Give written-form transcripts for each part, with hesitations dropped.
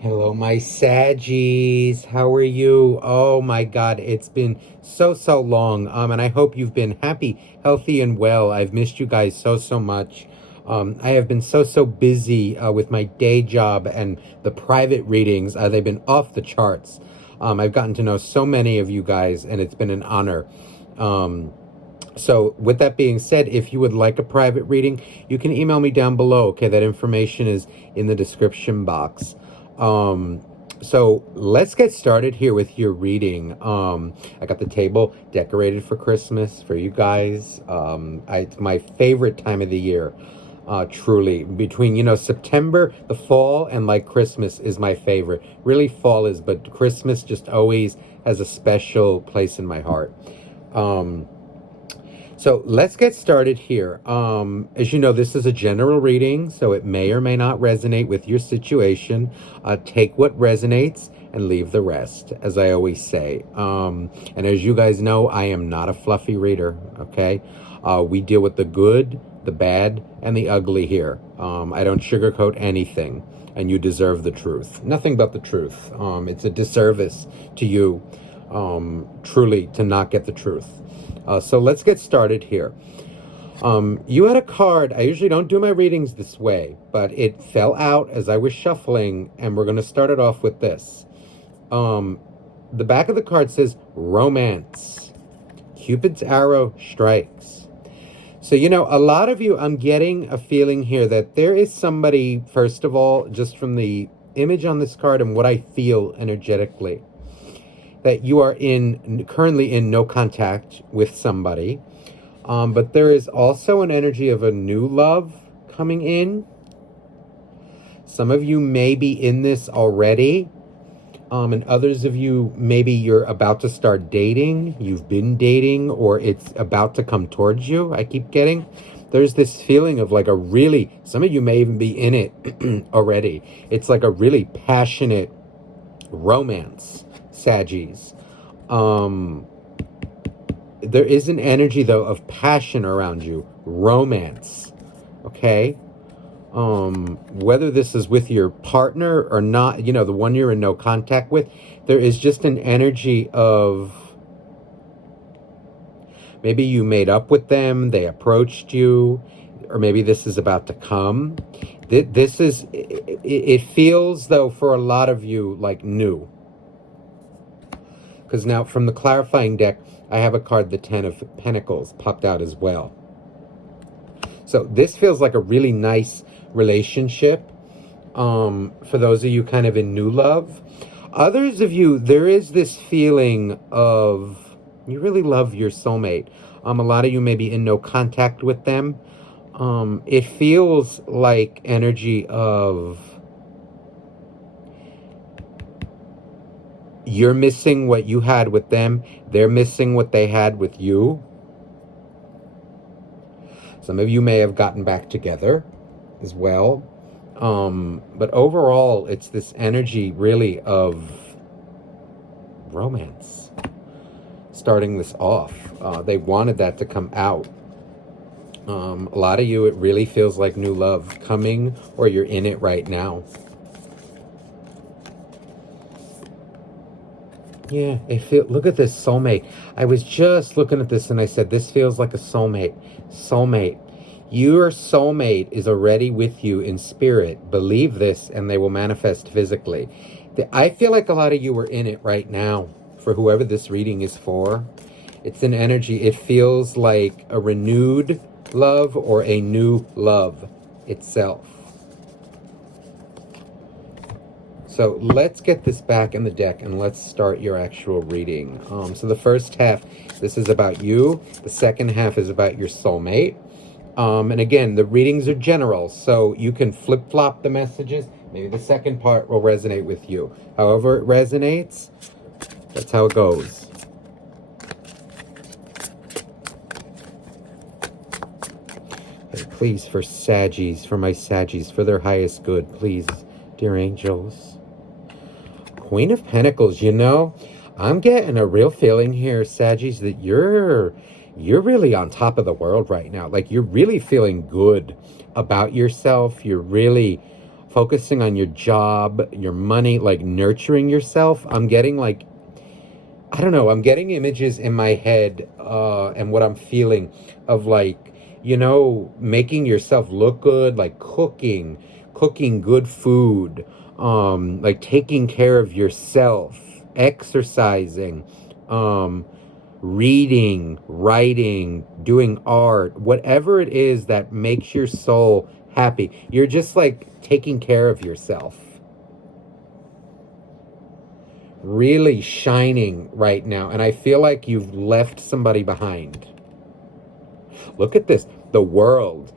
Hello, my Saggies. How are you? Oh my God, it's been so long. And I hope you've been happy, healthy, and well. I've missed you guys so much. I have been so busy with my day job and the private readings. They've been off the charts. I've gotten to know so many of you guys, and it's been an honor. Um, so with that being said, if you would like a private reading, you can email me down below. Okay, that information is in the description box. Um, so let's get started here with your reading. I got the table decorated for Christmas for you guys. It's my favorite time of the year. Truly, between September, the fall, and like Christmas is my favorite. Really, fall is, but Christmas just always has a special place in my heart. So let's get started here. As you know, this is a general reading, so it may or may not resonate with your situation. Take what resonates and leave the rest, as I always say. And as you guys know, I am not a fluffy reader, okay? We deal with the good, the bad, and the ugly here. I don't sugarcoat anything, and you deserve the truth. Nothing but the truth. It's a disservice to you, truly, to not get the truth. So let's get started here. You had a card. I usually don't do my readings this way, but it fell out as I was shuffling, and we're going to start it off with this. The back of the card says romance. Cupid's arrow strikes. So, a lot of you, I'm getting a feeling here that there is somebody, first of all, just from the image on this card and what I feel energetically, that you are currently in no contact with somebody. But there is also an energy of a new love coming in. Some of you may be in this already. And others of you, maybe you're about to start dating. You've been dating, or it's about to come towards you. I keep getting. There's this feeling of like some of you may even be in it already. It's like a really passionate romance. Saggies. There is an energy, though, of passion around you. Romance. Okay? Whether this is with your partner or not, the one you're in no contact with, there is just an energy of maybe you made up with them, they approached you, or maybe this is about to come. It feels, though, for a lot of you, like new. Because now, from the clarifying deck, I have a card, the Ten of Pentacles, popped out as well. So this feels like a really nice relationship for those of you kind of in new love. Others of you, there is this feeling of you really love your soulmate. A lot of you may be in no contact with them. It feels like energy of you're missing what you had with them. They're missing what they had with you. Some of you may have gotten back together as well. But overall, it's this energy really of romance. Starting this off. They wanted that to come out. A lot of you, it really feels like new love coming, or you're in it right now. Yeah, look at this soulmate. I was just looking at this and I said, this feels like a soulmate. Soulmate. Your soulmate is already with you in spirit. Believe this and they will manifest physically. I feel like a lot of you are in it right now, for whoever this reading is for. It's an energy. It feels like a renewed love or a new love itself. So let's get this back in the deck and let's start your actual reading. So the first half, this is about you. The second half is about your soulmate. And again, the readings are general, so you can flip-flop the messages. Maybe the second part will resonate with you. However it resonates, that's how it goes. Okay, please, for Saggies, for my Saggies, for their highest good, please, dear angels. Queen of Pentacles, I'm getting a real feeling here, Saggies, that you're really on top of the world right now. Like, you're really feeling good about yourself. You're really focusing on your job, your money, like nurturing yourself. I'm getting like, I don't know, I'm getting images in my head, and what I'm feeling of like, making yourself look good, like cooking good food, like taking care of yourself, exercising, um, reading, writing, doing art, whatever it is that makes your soul happy. You're just like taking care of yourself. Really shining right now. And I feel like you've left somebody behind. Look at this. The world.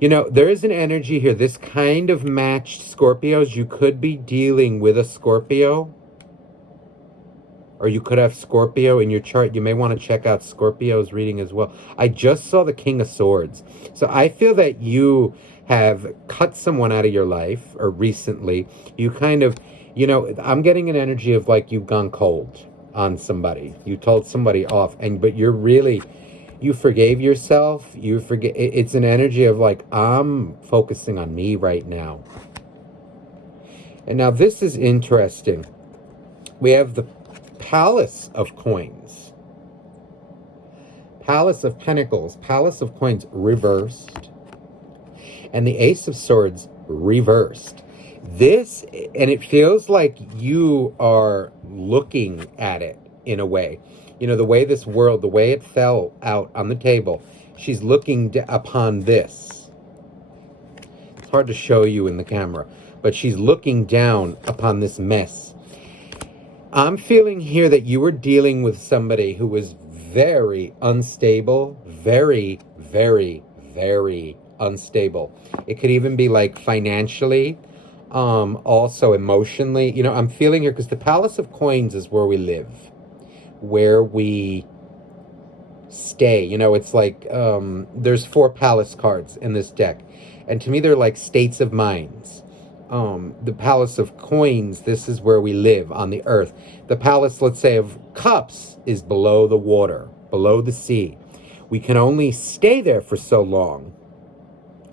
There is an energy here. This kind of matched Scorpios. You could be dealing with a Scorpio, or you could have Scorpio in your chart. You may want to check out Scorpio's reading as well. I just saw the King of Swords. So I feel that you have cut someone out of your life, or recently. You kind of, I'm getting an energy of like you've gone cold on somebody. You told somebody off, but you forgave yourself. It's an energy of like, I'm focusing on me right now. And now this is interesting. We have the Palace of Coins, Palace of Pentacles, Palace of Coins reversed, and the Ace of Swords reversed. And it feels like you are looking at it in a way. The way this world, the way it fell out on the table, she's looking upon this. It's hard to show you in the camera, but she's looking down upon this mess. I'm feeling here that you were dealing with somebody who was very unstable, very, very, very unstable. It could even be like financially, also emotionally. I'm feeling here because the Palace of Coins is where we live, where we stay. It's like there's 4 palace cards in this deck, and to me they're like states of minds. The Palace of Coins, this is where we live on the earth. The Palace, let's say, of Cups is below the water, below the sea. We can only stay there for so long,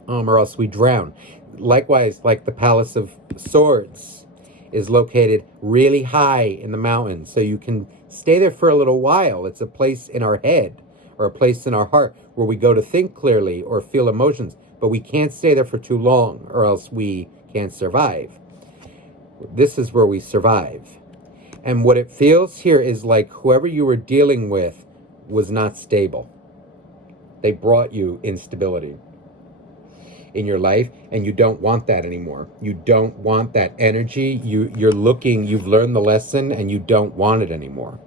or else we drown. Likewise, like the Palace of Swords is located really high in the mountains, so you can stay there for a little while. It's a place in our head, or a place in our heart, where we go to think clearly or feel emotions, but we can't stay there for too long, or else we can't survive. This is where we survive. And what it feels here is like whoever you were dealing with was not stable. They brought you instability in your life, and you don't want that anymore. You don't want that energy. You've learned the lesson, and you don't want it anymore.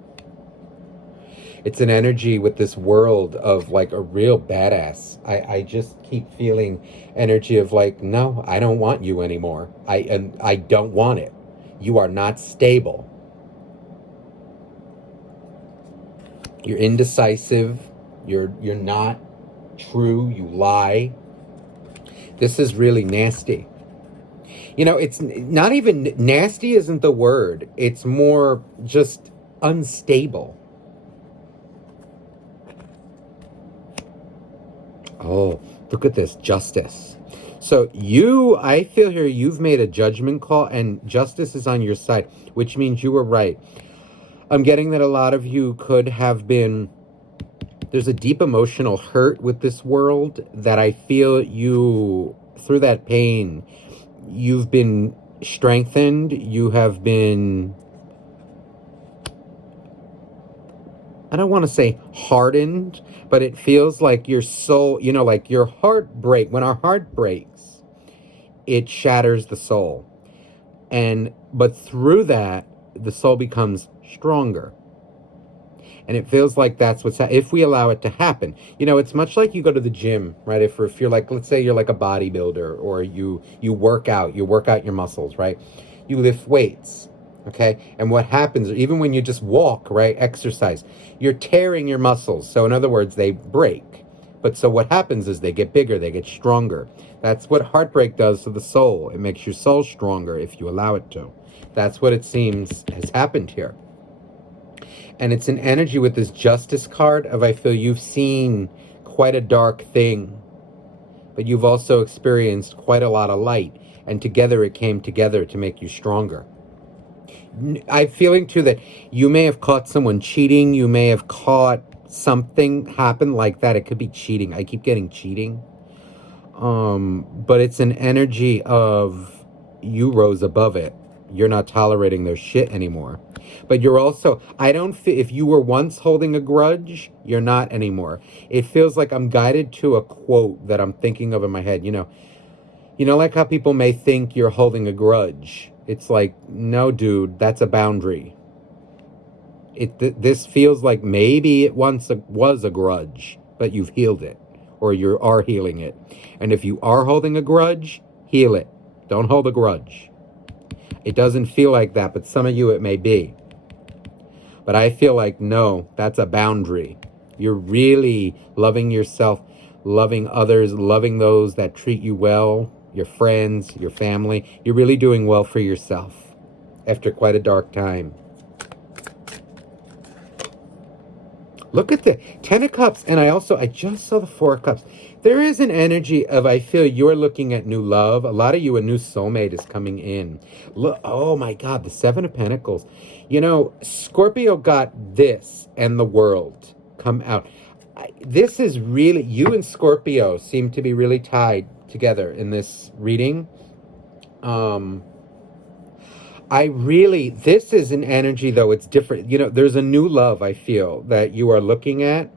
It's an energy with this world of like a real badass. I just keep feeling energy of like, no, I don't want you anymore. I don't want it. You are not stable. You're indecisive. You're not true. You lie. This is really nasty. It's not even nasty isn't the word. It's more just unstable. Oh, look at this, justice. So I feel here you've made a judgment call, and justice is on your side, which means you were right. I'm getting that a lot of you could have been, there's a deep emotional hurt with this world that I feel you, through that pain, you've been strengthened, you have been, I don't want to say hardened, but it feels like your soul, like your heart when our heart breaks, it shatters the soul. But through that, the soul becomes stronger. And it feels like that's if we allow it to happen. It's much like you go to the gym, right? If you're like, let's say you're like a bodybuilder, or you work out your muscles, right? You lift weights. Okay, and what happens, even when you just walk, right, exercise, you're tearing your muscles. So in other words, they break. But so what happens is they get bigger, they get stronger. That's what heartbreak does to the soul. It makes your soul stronger if you allow it to. That's what it seems has happened here. And it's an energy with this justice card of, I feel you've seen quite a dark thing, but you've also experienced quite a lot of light. and together it came together to make you stronger. I'm feeling too that you may have caught someone cheating. You may have caught something happen like that. It could be cheating. I keep getting cheating. But it's an energy of you rose above it. You're not tolerating their shit anymore. But you're also, I don't feel, if you were once holding a grudge, you're not anymore. It feels like I'm guided to a quote that I'm thinking of in my head. Like how people may think you're holding a grudge. It's like, no, dude, that's a boundary. This feels like maybe it once was a grudge, but you've healed it, or you are healing it. And if you are holding a grudge, heal it. Don't hold a grudge. It doesn't feel like that, but some of you it may be. But I feel like, no, that's a boundary. You're really loving yourself, loving others, loving those that treat you well, your friends, your family. You're really doing well for yourself after quite a dark time. Look at the 10 of Cups, and I just saw the 4 of Cups. There is an energy of, I feel you're looking at new love. A lot of you, a new soulmate is coming in. Look, oh my God, the 7 of Pentacles. Scorpio got this and the World come out. This is really, you and Scorpio seem to be really tied together in this reading. This is an energy, though, it's different. There's a new love, I feel, that you are looking at.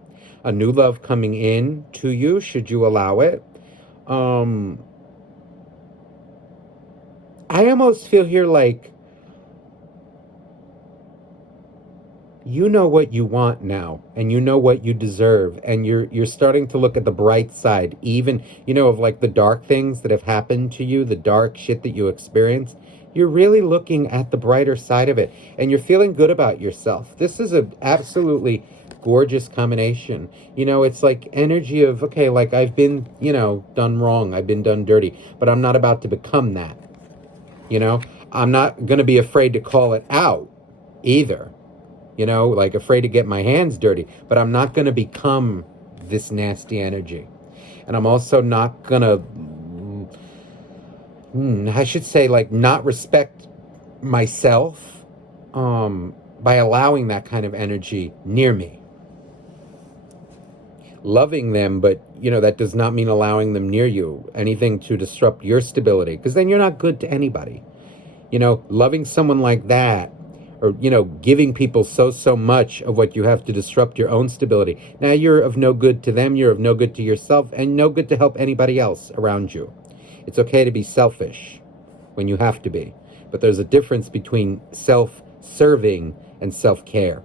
A new love coming in to you, should you allow it. I almost feel here like you know what you want now, and you know what you deserve, and you're starting to look at the bright side, even, of like the dark things that have happened to you, the dark shit that you experience. You're really looking at the brighter side of it, and you're feeling good about yourself. This is a absolutely gorgeous combination. It's like energy of, okay, like I've been, done wrong. I've been done dirty, but I'm not about to become that. I'm not going to be afraid to call it out either. Like afraid to get my hands dirty, but I'm not going to become this nasty energy. And I'm also not going to, I should say, like, not respect myself by allowing that kind of energy near me. Loving them, but, that does not mean allowing them near you. Anything to disrupt your stability, because then you're not good to anybody. Loving someone like that, or, giving people so much of what you have to disrupt your own stability. Now you're of no good to them, you're of no good to yourself, and no good to help anybody else around you. It's okay to be selfish when you have to be. But there's a difference between self-serving and self-care.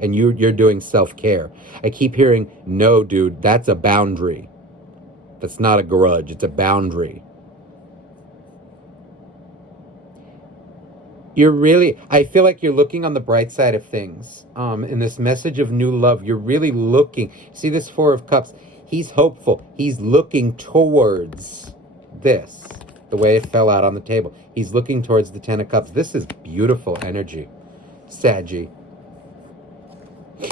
And you're doing self-care. I keep hearing, no, dude, that's a boundary. That's not a grudge, it's a boundary. I feel like you're looking on the bright side of things. In this message of new love, you're really looking. See this 4 of Cups? He's hopeful. He's looking towards this, the way it fell out on the table. He's looking towards the 10 of Cups. This is beautiful energy, Saggy.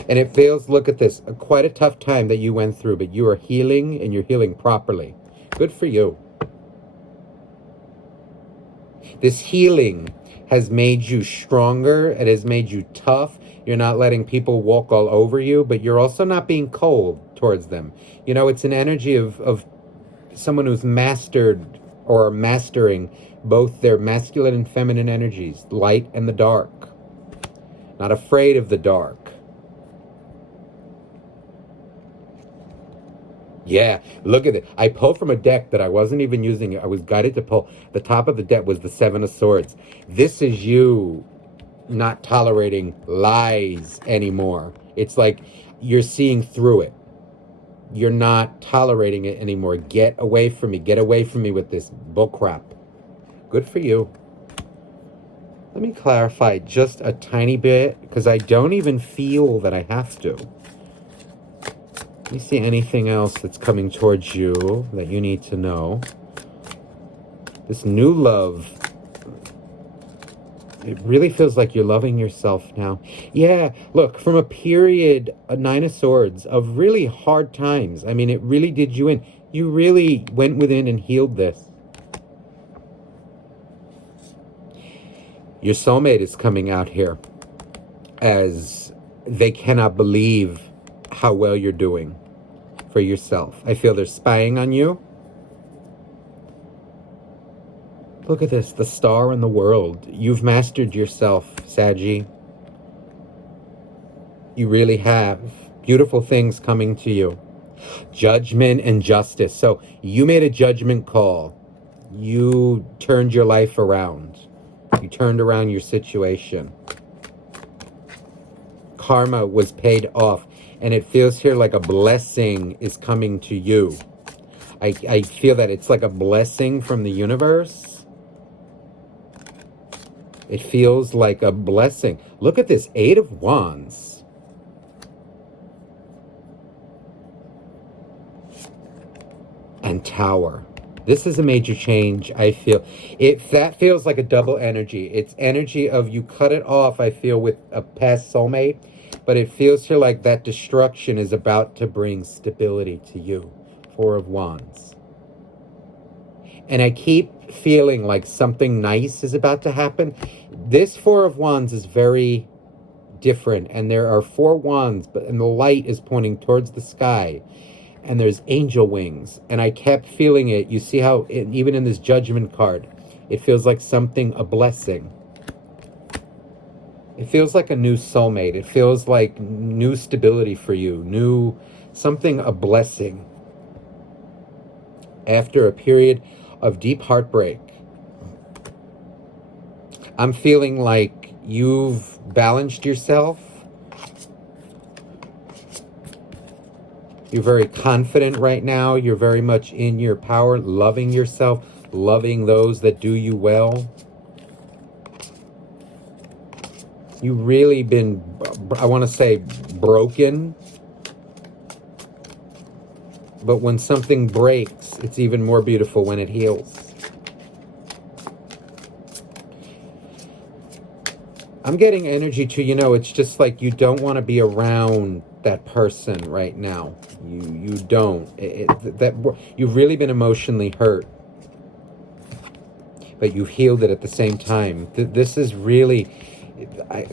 And it feels, look at this, quite a tough time that you went through, but you are healing, and you're healing properly. Good for you. This healing has made you stronger. It has made you tough. You're not letting people walk all over you, but you're also not being cold towards them. It's an energy of someone who's mastered or mastering both their masculine and feminine energies, light and the dark. Not afraid of the dark. Yeah, look at it. I pulled from a deck that I wasn't even using it. I was guided to pull. The top of the deck was the 7 of Swords. This is you not tolerating lies anymore. It's like you're seeing through it. You're not tolerating it anymore. Get away from me. Get away from me with this bullcrap. Good for you. Let me clarify just a tiny bit, because I don't even feel that I have to. Let me see anything else that's coming towards you that you need to know. This new love, it really feels like you're loving yourself now. Yeah, look, from a period, a 9 of Swords, of really hard times. I mean, it really did you in. You really went within and healed this. Your soulmate is coming out here as they cannot believe how well you're doing for yourself. I feel they're spying on you. Look at this, the star in the world. You've mastered yourself, Saggy. You really have. Beautiful things coming to you. Judgment and justice. So you made a judgment call. You turned your life around. You turned around your situation. Karma was paid off. And it feels here like a blessing is coming to you. I feel that it's like a blessing from the universe. It feels like a blessing. Look at this, 8 of Wands. And Tower. This is a major change, I feel. That feels like a double energy. It's energy of you cut it off, I feel, with a past soulmate. But it feels here like that destruction is about to bring stability to you. 4 of Wands. And I keep feeling like something nice is about to happen. This 4 of Wands is very different. And there are 4 wands, and the light is pointing towards the sky. And there's angel wings. And I kept feeling it. You see how, even in this judgment card, it feels like something, a blessing. It feels like a new soulmate. It feels like new stability for you. Something, a blessing. After a period of deep heartbreak. I'm feeling like you've balanced yourself. You're very confident right now. You're very much in your power, loving yourself, loving those that do you well. You've really been, I want to say, broken. But when something breaks, it's even more beautiful when it heals. I'm getting energy to, it's just like you don't want to be around that person right now. You don't. You've really been emotionally hurt. But you've healed it at the same time. This is really,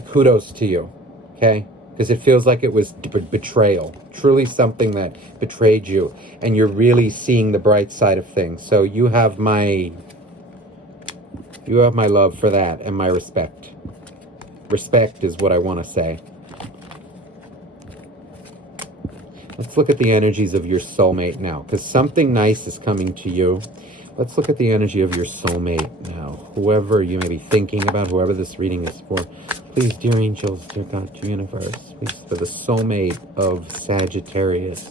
kudos to you, okay? Because it feels like it was betrayal. Truly something that betrayed you. And you're really seeing the bright side of things. So you have my love for that and my respect. Respect is what I want to say. Let's look at the energies of your soulmate now. Because something nice is coming to you. Let's look at the energy of your soulmate now. Whoever you may be thinking about, whoever this reading is for. Please, dear angels, dear God, dear universe, please, for the soulmate of Sagittarius.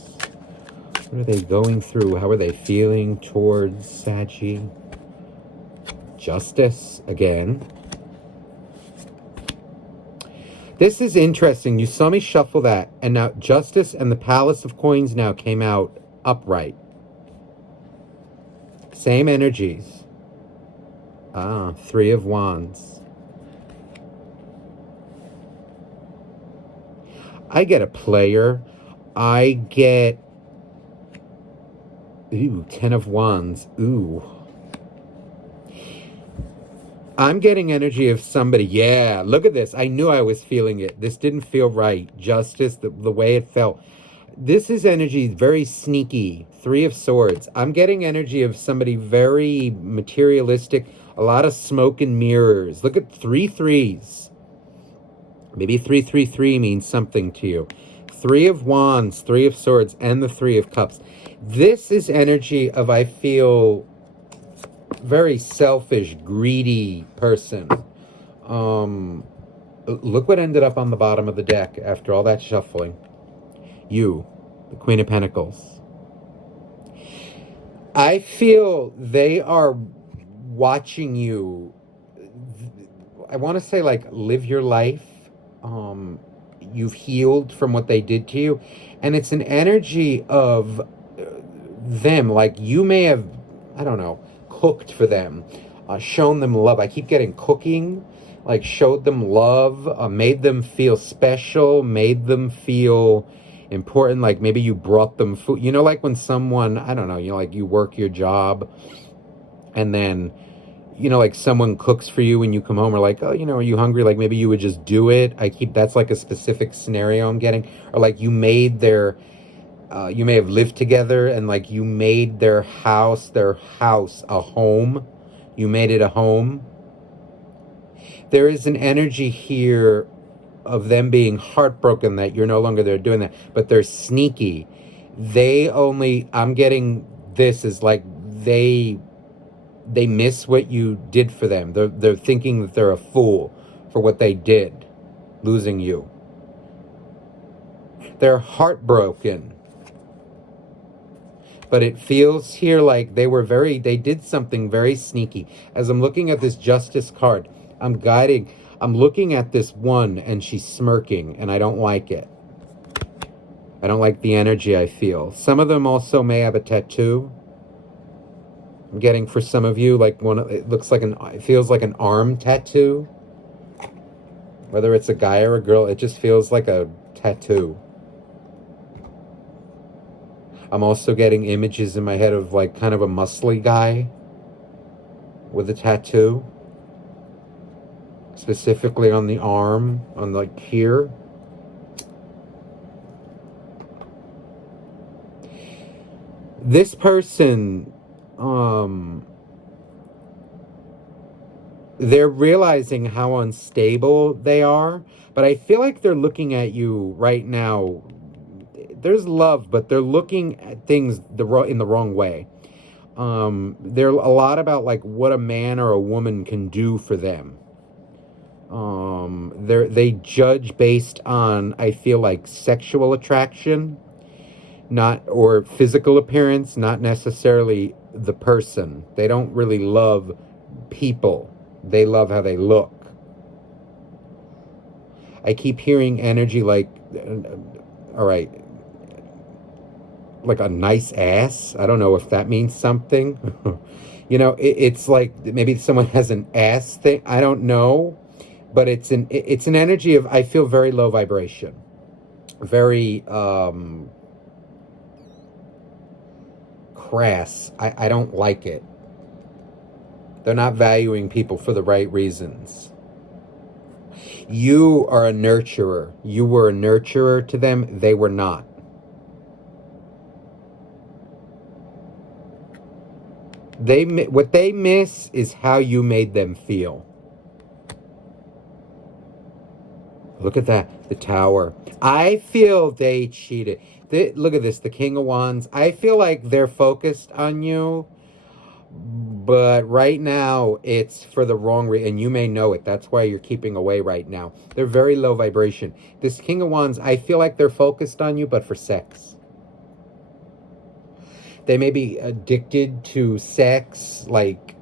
What are they going through? How are they feeling towards Saggy? Justice, again. This is interesting. You saw me shuffle that, and now Justice and the Palace of Coins now came out upright. Same energies. 3 of Wands. I get a player. I get... 10 of Wands. I'm getting energy of somebody. Yeah, look at this. I knew I was feeling it. This didn't feel right. Justice, the way it felt. This is energy very sneaky. 3 of Swords. I'm getting energy of somebody very materialistic. A lot of smoke and mirrors. Look at 3 threes. Maybe 333 means something to you. 3 of Wands, 3 of Swords, and the 3 of Cups. This is energy of, I feel, very selfish, greedy person. Look what ended up on the bottom of the deck after all that shuffling. You, the Queen of Pentacles. I feel they are watching you. I want to say, like, live your life. You've healed from what they did to you. And it's an energy of them. Like, you may have, I don't know, cooked for them, shown them love. I keep getting cooking, like showed them love, made them feel special, made them feel important. Like maybe you brought them food. Like when someone, I don't know, like you work your job and then you know, like someone cooks for you when you come home, or like, oh, you know, are you hungry? Like maybe you would just do it. That's like a specific scenario I'm getting. Or like you may have lived together and like you made their house a home. You made it a home. There is an energy here of them being heartbroken that you're no longer there doing that, but they're sneaky. I'm getting this is like they miss what you did for them. They're thinking that they're a fool for what they did, losing you. They're heartbroken. But it feels here like they did something very sneaky. As I'm looking at this justice card, I'm looking at this one and she's smirking and I don't like it. I don't like the energy I feel. Some of them also may have a tattoo. I'm getting for some of you like it feels like an arm tattoo. Whether it's a guy or a girl, it just feels like a tattoo. I'm also getting images in my head of like kind of a muscly guy with a tattoo. Specifically on the arm, on like here. This person, they're realizing how unstable they are, but I feel like they're looking at you right now. There's love, but they're looking at things in the wrong way. They're a lot about like what a man or a woman can do for them. They judge based on, I feel like, sexual attraction, not or physical appearance, not necessarily the person. They don't really love people. They love how they look. I keep hearing energy like, all right, like a nice ass. I don't know if that means something. You know, it's like maybe someone has an ass thing. I don't know, but it's an energy of, I feel, very low vibration, very crass. I don't like it. They're not valuing people for the right reasons. You are a nurturer. You were a nurturer to them. They were not. What they miss is how you made them feel. Look at that, the Tower. I feel they cheated. Look at this, the King of Wands. I feel like they're focused on you, but right now it's for the wrong reason, and you may know it. That's why you're keeping away right now. They're very low vibration. This King of Wands, I feel like they're focused on you, but for sex. They may be addicted to sex, like,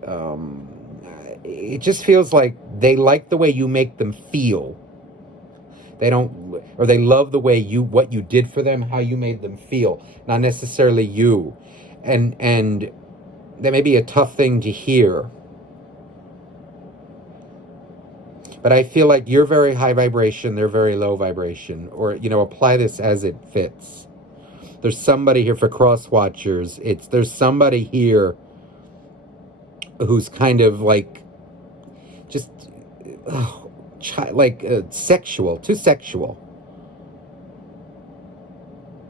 it just feels like they like the way you make them feel. They don't, or they love the way what you did for them, how you made them feel, not necessarily you. And that may be a tough thing to hear. But I feel like you're very high vibration, they're very low vibration. Or, you know, apply this as it fits. There's somebody here for cross watchers. There's somebody here who's kind of like just sexual, too sexual.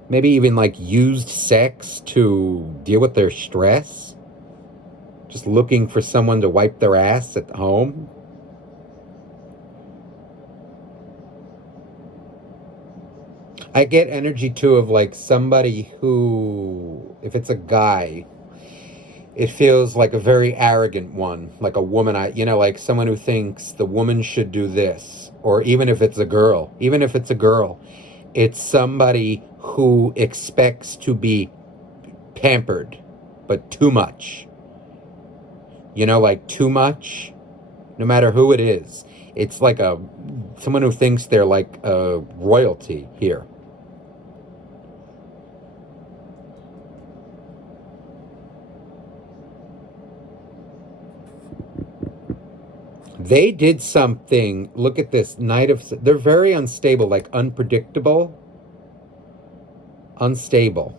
Maybe even like used sex to deal with their stress. Just looking for someone to wipe their ass at home. I get energy too of like somebody who, if it's a guy, it feels like a very arrogant one, like a woman, like someone who thinks the woman should do this. Or even if it's a girl, it's somebody who expects to be pampered, but too much. Like too much, no matter who it is. It's like someone who thinks they're like a royalty here. They did something. Look at this. They're very unstable, like unpredictable. Unstable.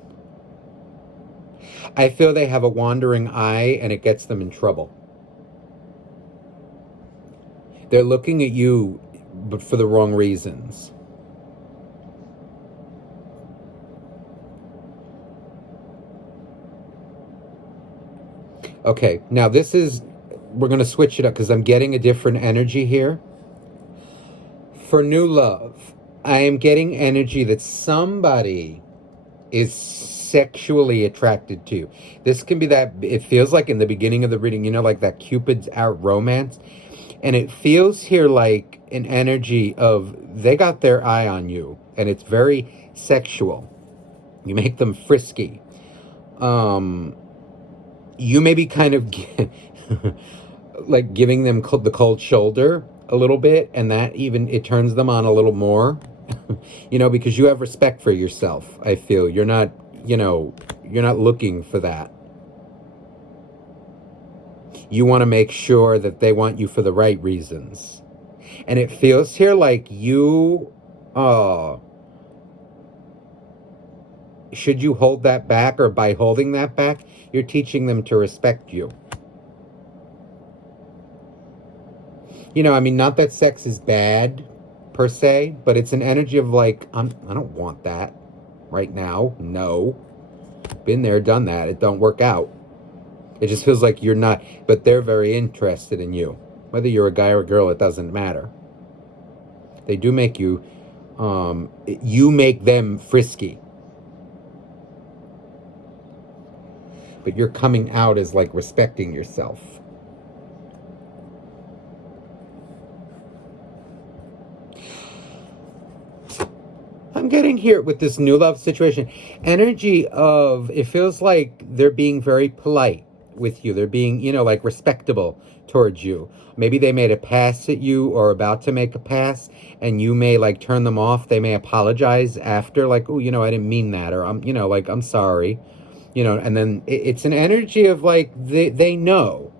I feel they have a wandering eye and it gets them in trouble. They're looking at you, but for the wrong reasons. Okay, now we're going to switch it up because I'm getting a different energy here. For new love, I am getting energy that somebody is sexually attracted to. This can be that, it feels like in the beginning of the reading, like that Cupid's out romance. And it feels here like an energy of they got their eye on you, and it's very sexual. You make them frisky. You may be kind of like giving them the cold shoulder a little bit, and that even it turns them on a little more. Because you have respect for yourself. I feel you're not looking for that. You want to make sure that they want you for the right reasons. And it feels here like you, should you hold that back, or by holding that back, you're teaching them to respect you. Not that sex is bad per se, but it's an energy of like, I don't want that right now. No. Been there, done that. It don't work out. It just feels like you're not, but they're very interested in you. Whether you're a guy or a girl, it doesn't matter. They do make you, you make them frisky. But you're coming out as like respecting yourself. I'm getting here with this new love situation. Energy of, it feels like they're being very polite with you. They're being, like respectable towards you. Maybe they made a pass at you or about to make a pass, and you may like turn them off. They may apologize after, like, oh, I didn't mean that, or I'm sorry. And then it's an energy of like, they know.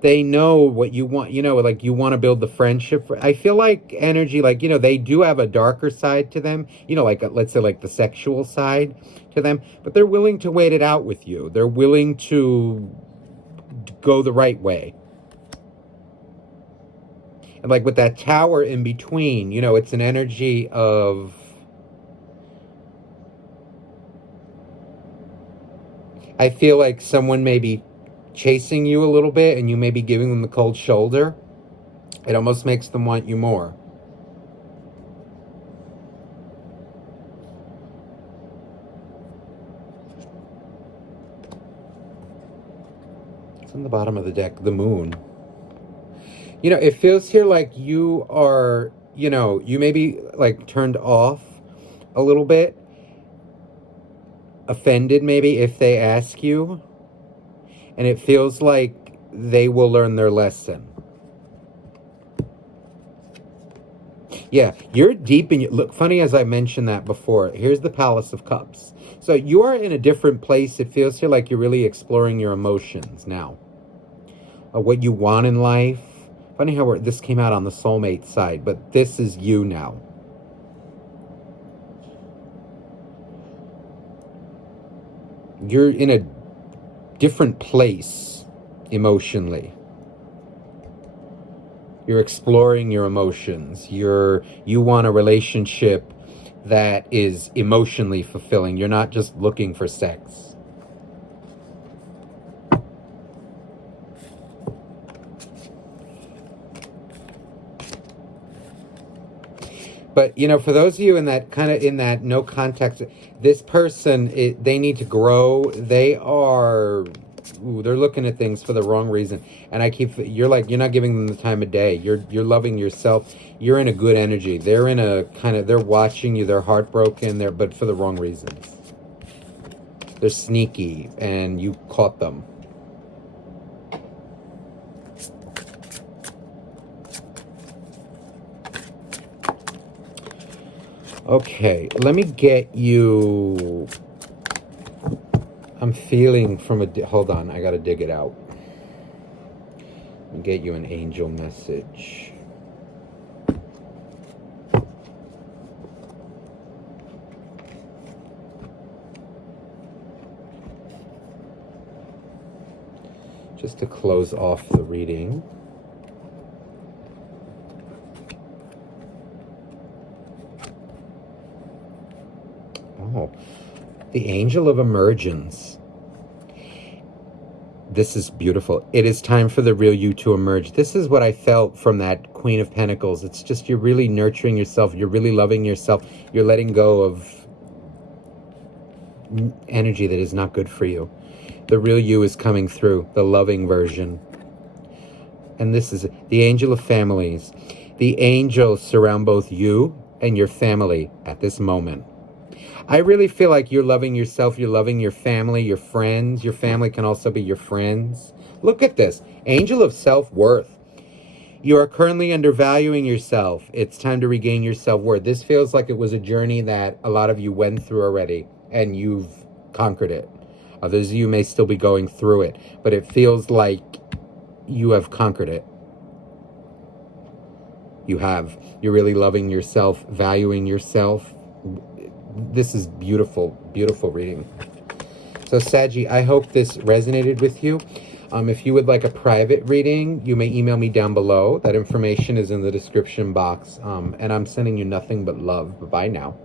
They know what you want, like you want to build the friendship. I feel like energy, like, they do have a darker side to them, like, let's say like the sexual side to them, but they're willing to wait it out with you. They're willing to go the right way. And like with that tower in between, it's an energy of, I feel like someone may be chasing you a little bit, and you may be giving them the cold shoulder. It almost makes them want you more. It's on the bottom of the deck, the moon. It feels here like you are, you may be like turned off a little bit, offended maybe if they ask you, and it feels like they will learn their lesson. Yeah, you're deep in, look, funny as I mentioned that before. Here's the Palace of Cups. So you are in a different place. It feels here like you're really exploring your emotions now. What you want in life. Funny how this came out on the soulmate side, but this is you now. You're in a different place emotionally. You're exploring your emotions. You want a relationship that is emotionally fulfilling. You're not just looking for sex. But, for those of you in that no context, this person, they need to grow. They're looking at things for the wrong reason. And you're not giving them the time of day. You're loving yourself. You're in a good energy. They're in a they're watching you. They're heartbroken. But for the wrong reasons. They're sneaky, and you caught them. Okay, let me get you. I'm feeling from hold on, I gotta dig it out. Let me get you an angel message. Just to close off the reading. Wow. The Angel of Emergence. This is beautiful. It is time for the real you to emerge. This is what I felt from that Queen of Pentacles. It's just you're really nurturing yourself. You're really loving yourself. You're letting go of energy that is not good for you. The real you is coming through, the loving version. And this is the Angel of Families. The angels surround both you and your family at this moment. I really feel like you're loving yourself, you're loving your family, your friends. Your family can also be your friends. Look at this. Angel of Self-Worth. You are currently undervaluing yourself. It's time to regain your self-worth. This feels like it was a journey that a lot of you went through already, and you've conquered it. Others of you may still be going through it, but it feels like you have conquered it. You have. You're really loving yourself, valuing yourself. This is beautiful, beautiful reading. So, Saggy, I hope this resonated with you. If you would like a private reading, you may email me down below. That information is in the description box. And I'm sending you nothing but love. Bye-bye now.